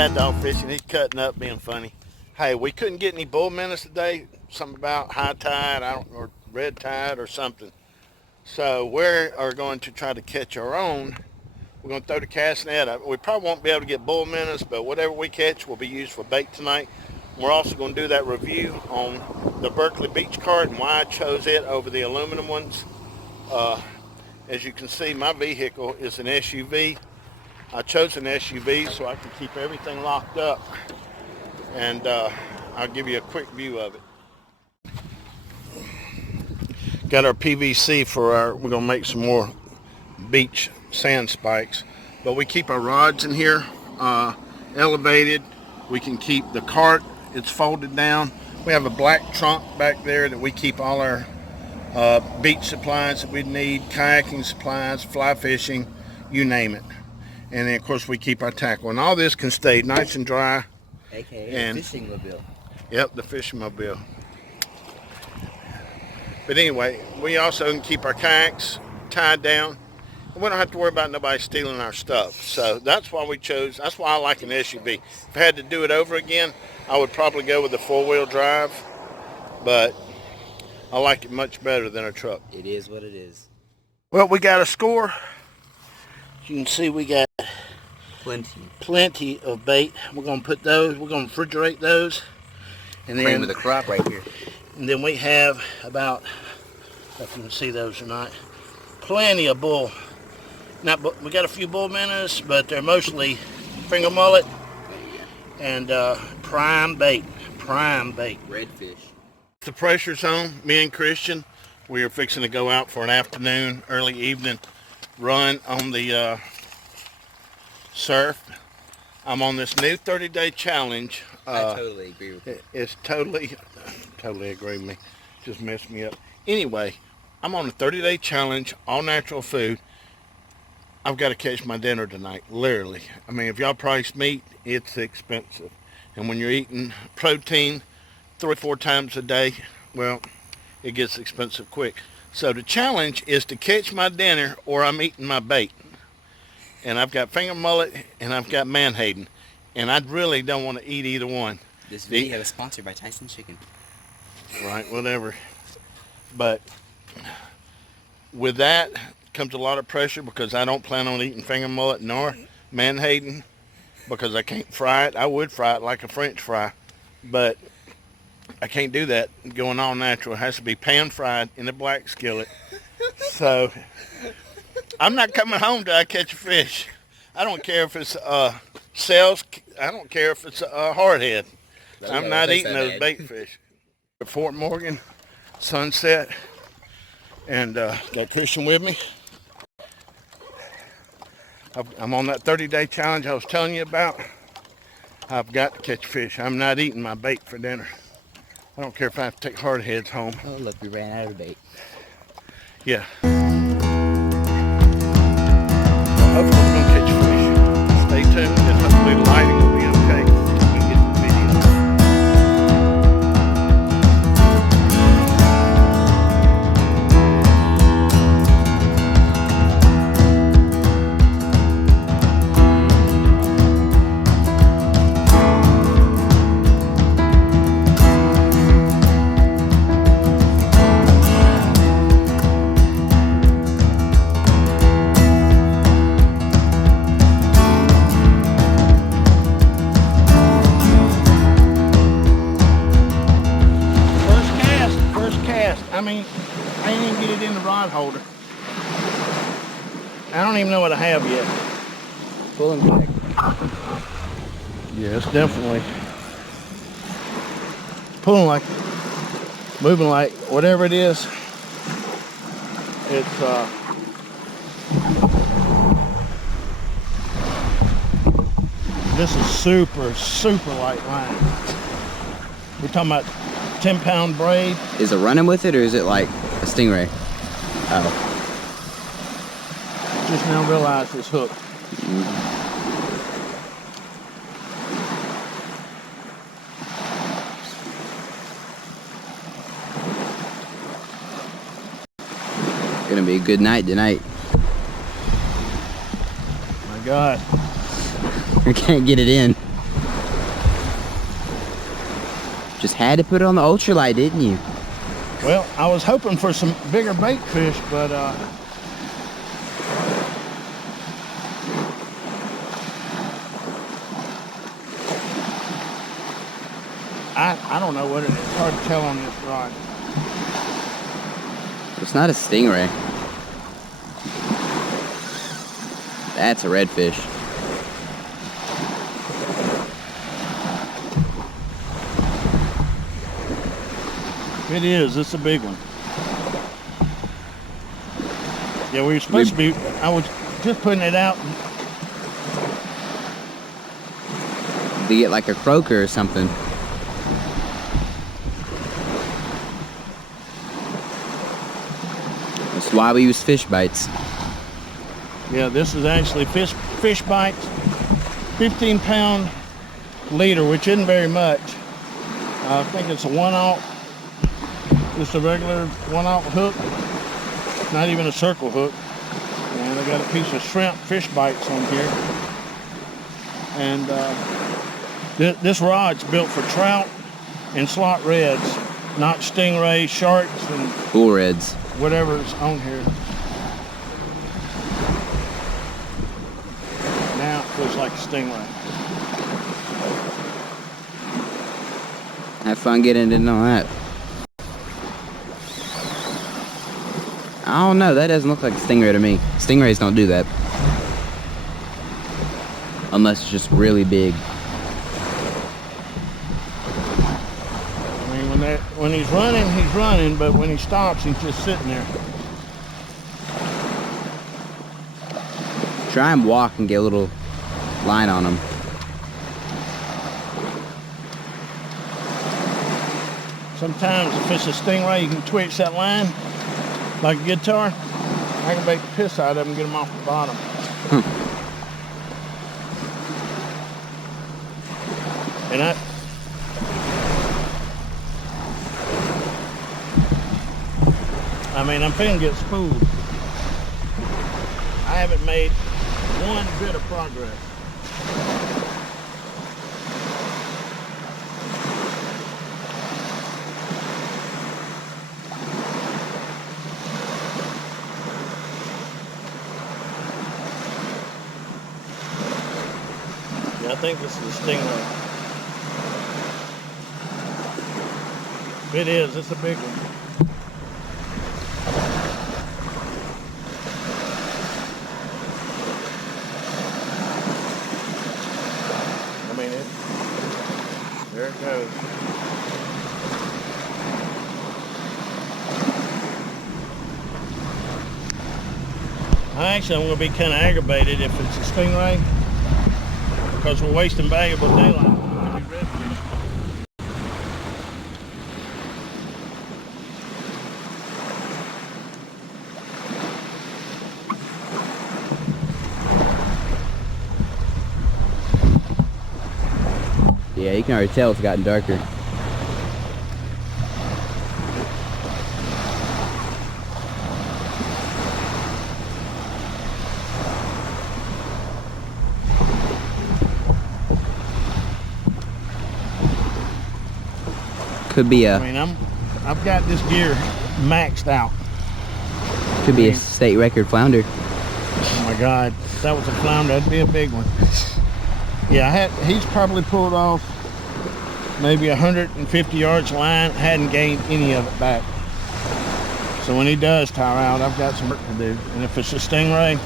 Mad Dog Fishing. He's cutting up, being funny. Hey, we couldn't get any bull minnows today. Something about high tide, or red tide or something. So we are going to try to catch our own. We're going to throw the cast net up. We probably won't be able to get bull minnows, but whatever we catch will be used for bait tonight. We're also going to do that review on the Berkley beach cart and why I chose it over the aluminum ones. As you can see, my vehicle is an SUV. I chose an SUV so I can keep everything locked up, and I'll give you a quick view of it. Got our PVC for we're going to make some more beach sand spikes, but we keep our rods in here elevated. We can keep the cart, it's folded down. We have a black trunk back there that we keep all our beach supplies that we need, kayaking supplies, fly fishing, you name it. And then of course we keep our tackle, and all this can stay nice and dry. AKA the fishing mobile. Yep, the fishing mobile. But anyway, we also can keep our kayaks tied down. We don't have to worry about nobody stealing our stuff. So that's why that's why I like an SUV. If I had to do it over again, I would probably go with the 4-wheel drive, but I like it much better than a truck. It is what it is. Well, we got a score. You can see we got plenty of bait. We're going to put those, we're going to refrigerate those. And then, cream of the crop right here. And then we have about, if you can see those or not, plenty of bull. We got a few bull minnows, but they're mostly finger mullet and prime bait. Redfish. The pressure's on. Me and Christian, we are fixing to go out for an afternoon, early evening run on the surf. I'm on this new 30-day challenge. I totally agree with you. It's totally agree with me. Just messed me up. Anyway, I'm on a 30-day challenge, all natural food. I've got to catch my dinner tonight, literally. I mean, if y'all price meat, it's expensive. And when you're eating protein 3 or 4 times a day, well, it gets expensive quick. So the challenge is to catch my dinner or I'm eating my bait. And I've got finger mullet and I've got menhaden. And I really don't want to eat either one. This video is sponsored by Tyson Chicken. Right, whatever. But with that comes a lot of pressure because I don't plan on eating finger mullet nor menhaden because I can't fry it. I would fry it like a French fry, but I can't do that going all natural. It has to be pan fried in a black skillet. So I'm not coming home till I catch a fish. I don't care if it's shells. I don't care if it's a hardhead. I'm not eating those bait fish. Fort Morgan, sunset, and got Christian with me. I'm on that 30-day challenge I was telling you about. I've got to catch fish. I'm not eating my bait for dinner. I don't care if I have to take hardheads home. Oh, look, we ran out of bait. Yeah. Hopefully we're going to catch fish. Stay tuned, and hopefully the lighting will be okay. We can get the video. I mean, I ain't even get it in the rod holder. I don't even know what I have yet. Pulling back. Yeah, it's definitely pulling like, moving like, whatever it is. It's, this is super light line. We're talking about 10-pound braid. Is it running with it or is it like a stingray? Oh. Just now realized it's hooked. Gonna be a good night tonight. My God. We can't get it in. Just had to put it on the ultralight, didn't you? Well, I was hoping for some bigger bait fish, but I don't know what it is. It's hard to tell on this rod. It's not a stingray. That's a redfish. It is. It's a big one. Yeah, we were supposed to be. I was just putting it out. To get like a croaker or something. That's why we use fish bites. Yeah, this is actually fish bites, 15-pound leader, which isn't very much. I think it's a 1/0, just a regular 1/0 hook, not even a circle hook. And I got a piece of shrimp fish bites on here. And this rod's built for trout and slot reds, not stingray, sharks, and Bull reds. whatever's on here. Now it feels like a stingray. Have fun getting in on that. I don't know, that doesn't look like a stingray to me. Stingrays don't do that. Unless it's just really big. I mean, when he's running, but when he stops, he's just sitting there. Try and walk and get a little line on them. Sometimes if it's a stingray, you can twitch that line like a guitar. I can bait the piss out of them and get them off the bottom. And I mean, I'm finna get spooled. I haven't made one bit of progress. Yeah, I think this is a stingray. It is, it's a big one. I mean, there it goes. Actually, I'm going to be kind of aggravated if it's a stingray, because we're wasting valuable daylight. It could be redfish. Yeah, you can already tell it's gotten darker. Could be I mean, I've got this gear maxed out. Could be a state record flounder. Oh my God, if that was a flounder, that'd be a big one. Yeah, he's probably pulled off maybe 150 yards line, hadn't gained any of it back. So when he does tire out, I've got some work to do. And if it's a stingray,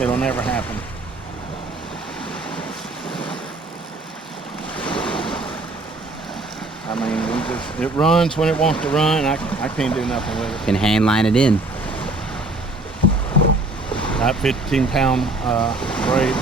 it'll never happen. I mean, it runs when it wants to run. I can't do nothing with it. Can hand line it in. That 15-pound braid.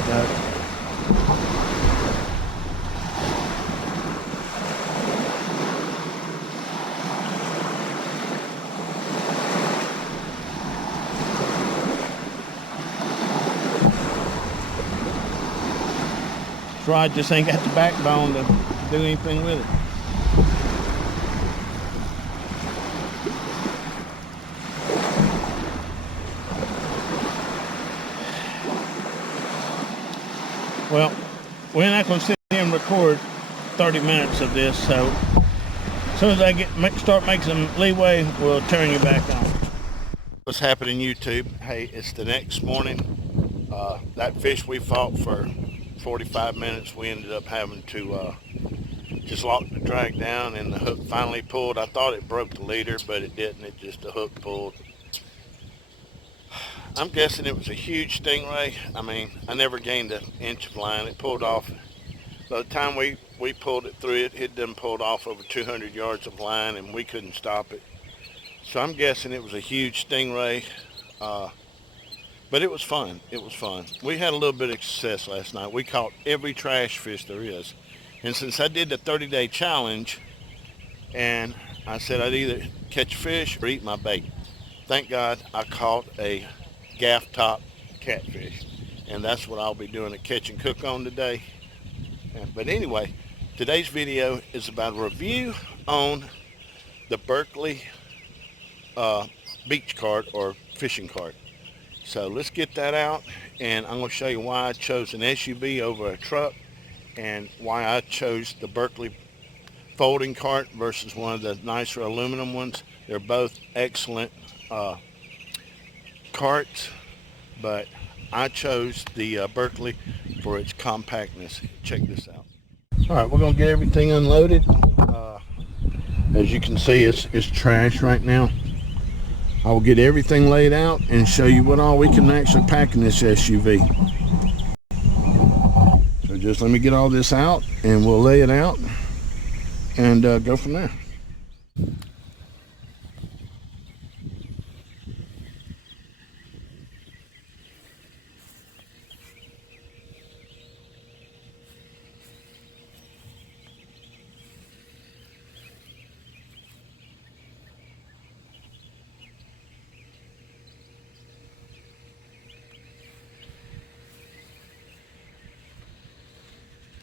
This rod just ain't got the backbone to do anything with it. Well, we're not going to sit here and record 30 minutes of this, so As soon as I start making some leeway, we'll turn you back on. What's happening, YouTube? Hey, it's the next morning. That fish we fought for 45 minutes, we ended up having to just lock the drag down, and the hook finally pulled. I thought it broke the leader, but it didn't. It just, the hook pulled. I'm guessing it was a huge stingray. I mean, I never gained an inch of line. It pulled off. By the time we pulled it through, it done pulled off over 200 yards of line, and we couldn't stop it. So I'm guessing it was a huge stingray. But it was fun. It was fun. We had a little bit of success last night. We caught every trash fish there is. And since I did the 30-day challenge, and I said I'd either catch fish or eat my bait, thank God I caught a gaff top catfish. And that's what I'll be doing a catch and cook on today. But anyway, today's video is about a review on the Berkley beach cart or fishing cart. So let's get that out, and I'm going to show you why I chose an SUV over a truck and why I chose the Berkley folding cart versus one of the nicer aluminum ones. They're both excellent carts, but I chose the Berkley for its compactness. Check this out. All right, we're going to get everything unloaded. As you can see, it's trash right now. I will get everything laid out and show you what all we can actually pack in this SUV. So just let me get all this out and we'll lay it out and go from there.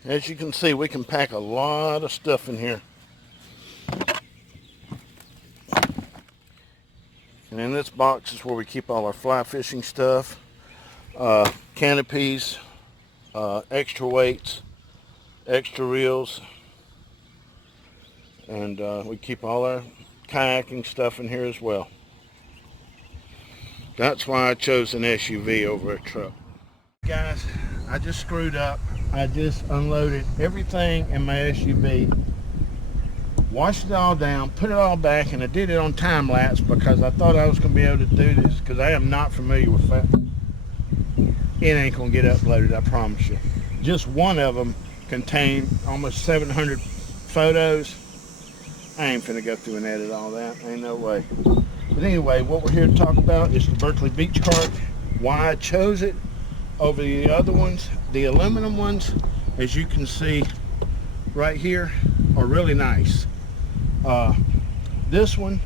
As you can see, we can pack a lot of stuff in here. And in this box is where we keep all our fly fishing stuff, canopies, extra weights, extra reels, and we keep all our kayaking stuff in here as well. That's why I chose an SUV over a truck. Guys, I just screwed up. I just unloaded everything in my SUV, washed it all down, put it all back, and I did it on time lapse because I thought I was going to be able to do this because I am not familiar with that. It ain't going to get uploaded, I promise you. Just one of them contained almost 700 photos. I ain't finna go through and edit all that, ain't no way. But anyway, what we're here to talk about is the Berkley beach cart, why I chose it over the other ones. The aluminum ones, as you can see right here, are really nice. This one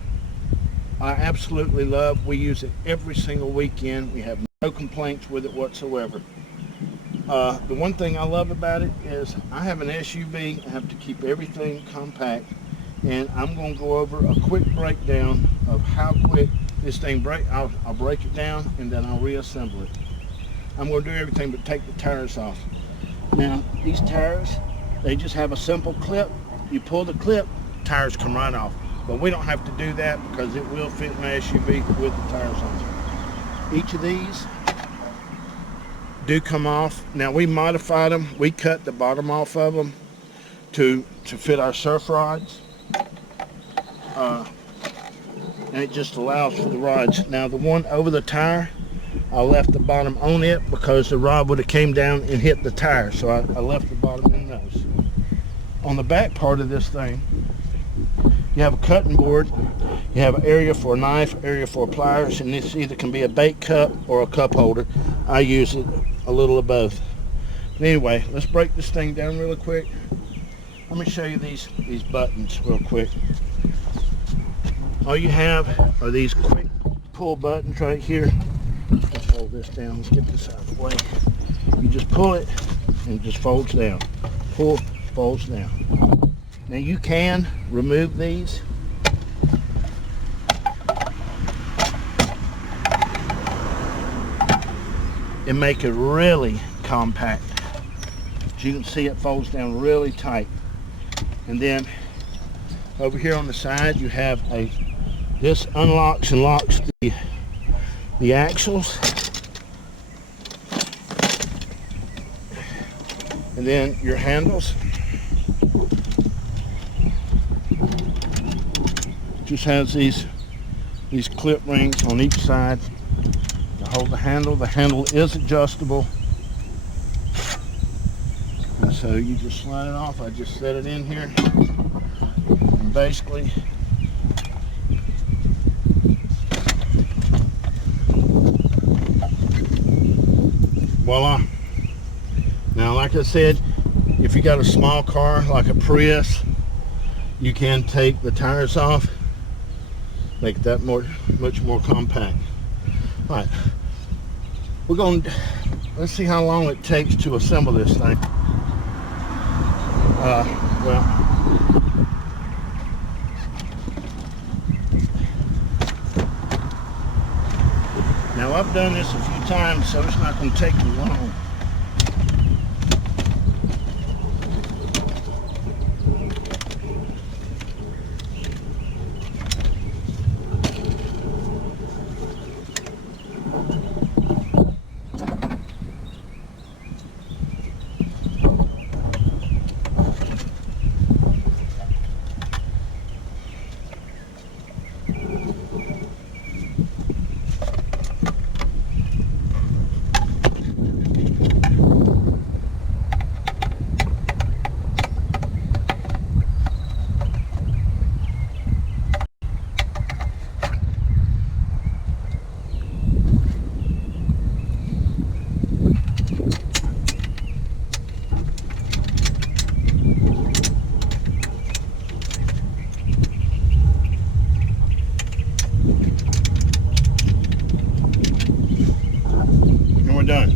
I absolutely love. We use it every single weekend. We have no complaints with it whatsoever. The one thing I love about it is I have an SUV. I have to keep everything compact, and I'm going to go over a quick breakdown of how quick this thing breaks. I'll break it down and then I'll reassemble it. I'm going to do everything but take the tires off. Now, these tires, they just have a simple clip. You pull the clip, tires come right off. But we don't have to do that because it will fit my SUV with the tires on. Each of these do come off. Now, we modified them. We cut the bottom off of them to fit our surf rods. And it just allows for the rods. Now, the one over the tire, I left the bottom on it because the rod would have came down and hit the tire, so I left the bottom in those. On the back part of this thing, you have a cutting board, you have an area for a knife, area for pliers, and this either can be a bait cup or a cup holder. I use it a little of both. But anyway, let's break this thing down really quick. Let me show you these buttons real quick. All you have are these quick pull buttons right here. Let's fold this down. Let's get this out of the way. You just pull it and it just folds down. Pull, folds down. Now you can remove these. And make it really compact. As you can see, it folds down really tight. And then Over here on the side, you have this unlocks and locks the axles. And then your handles. Just has these clip rings on each side to hold the handle. The handle is adjustable. And so you just slide it off. I just set it in here. And basically, voila. Now, like I said, if you got a small car like a Prius, you can take the tires off, make that much more compact. All right, let's see how long it takes to assemble this thing. Well, now I've done this a few times, so it's not going to take me long. Done.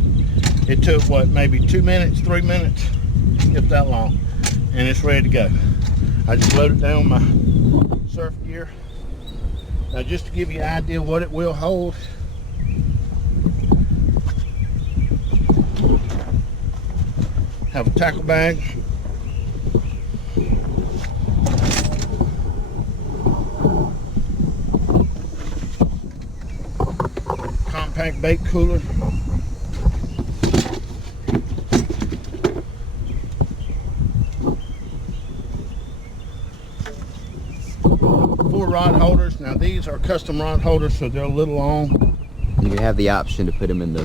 It took what, maybe 2 minutes, 3 minutes, if that long, and it's ready to go. I just loaded down my surf gear. Now, just to give you an idea what it will hold, have a tackle bag, compact bait cooler, rod holders. Now these are custom rod holders, so they're a little long. You have the option to put them in the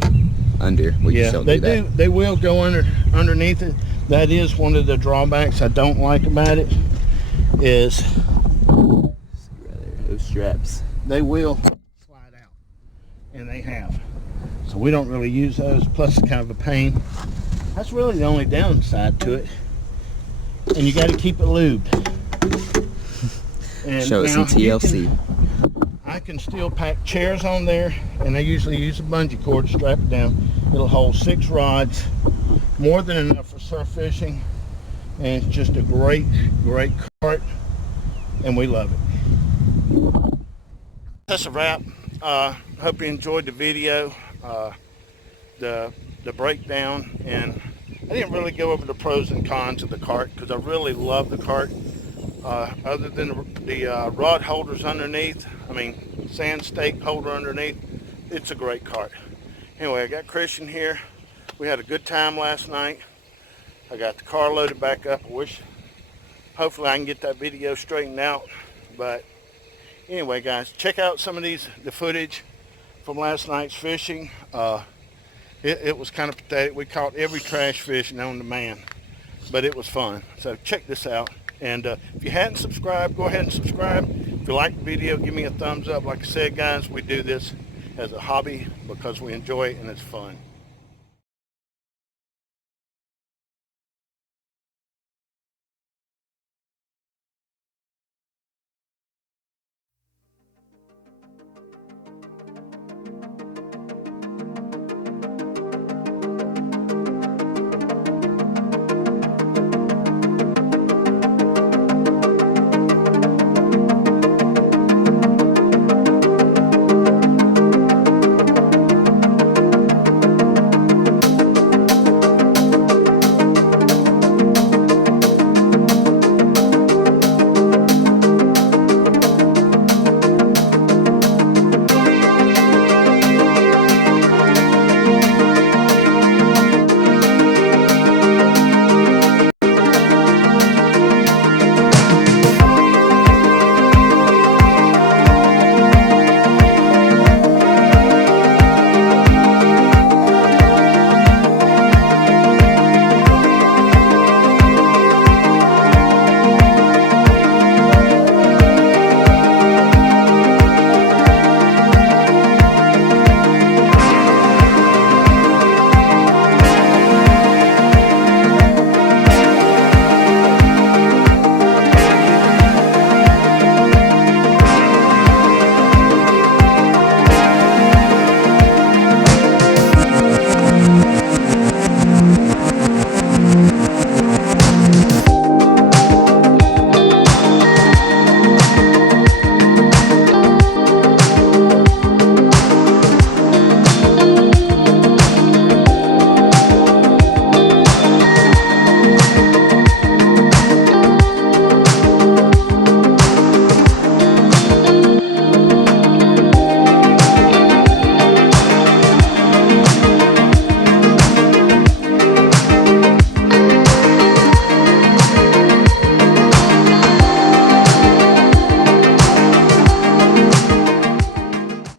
under. We just don't do that. They will go underneath it. That is one of the drawbacks I don't like about it, is those straps. They will slide out, and they have. So we don't really use those. Plus, it's kind of a pain. That's really the only downside to it. And you got to keep it lubed. And show us some TLC. I can still pack chairs on there, and I usually use a bungee cord to strap it down. It'll hold 6 rods, more than enough for surf fishing, and it's just a great cart, and we love it. That's a wrap. Hope you enjoyed the video, the breakdown, and I didn't really go over the pros and cons of the cart because I really love the cart. Other than the rod holders underneath, sand stake holder underneath, it's a great cart. Anyway, I got Christian here. We had a good time last night. I got the car loaded back up. Hopefully I can get that video straightened out. But anyway, guys, check out some of the footage from last night's fishing. It was kind of pathetic. We caught every trash fish known to man, but it was fun. So check this out. And if you hadn't subscribed, go ahead and subscribe. If you like the video, give me a thumbs up. Like I said, guys, we do this as a hobby because we enjoy it and it's fun.